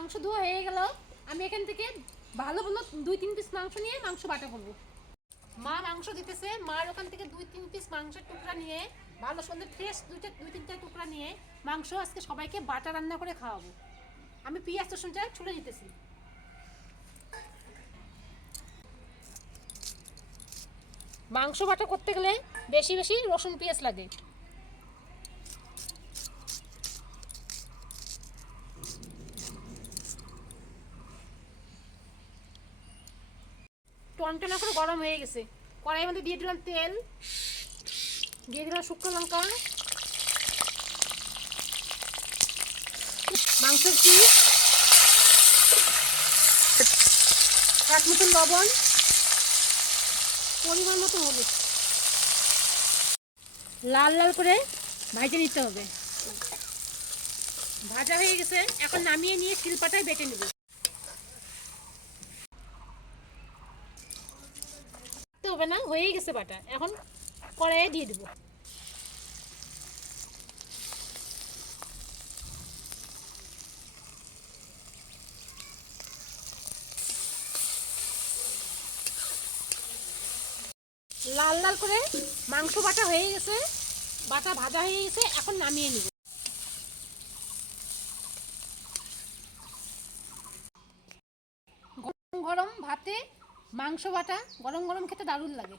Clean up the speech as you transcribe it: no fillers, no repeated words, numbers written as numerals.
মাংস ধোয়া হয়ে গেল। আমি এখান থেকে ভালো ভালো 2-3 পিস মাংস নিয়ে মাংস বাটা করবো। মা মাংস দিতেছে, মার ওখান থেকে 2-3 পিস মাংসের টুকরা নিয়ে ভালো সুন্দর ফ্রেশ 2-3টা টুকরা নিয়ে মাংস আজকে সবাইকে বাটা রান্না করে খাওয়াবো। আমি পেঁয়াজ রসুনটা ছুলে দিতেছি। মাংস বাটা করতে গেলে বেশি বেশি রসুন পেঁয়াজ লাগে। টনটনা করে গরম হয়ে গেছে। কড়াইয়ের মধ্যে দিয়ে দিলাম তেল, দিয়ে দিলাম শুকনো লঙ্কা, মাংসের পিস, এক মতন লবণ, পরিমাণ মতো হলুদ। লাল লাল করে ভাজে নিতে হবে। ভাজা হয়ে গেছে, এখন নামিয়ে নিয়ে শিলপাটায় বেটে নেব। হবে না, হয়ে গেছে বাটা। এখন কড়াইয়ে দিয়ে দেব। লাল লাল করে মাংস বাটা হয়ে গেছে, বাটা ভাজা হয়ে গেছে, এখন নামিয়ে নেব। গরম গরম ভাতে মাংস বাটা গরম গরম খেতে দারুণ লাগে।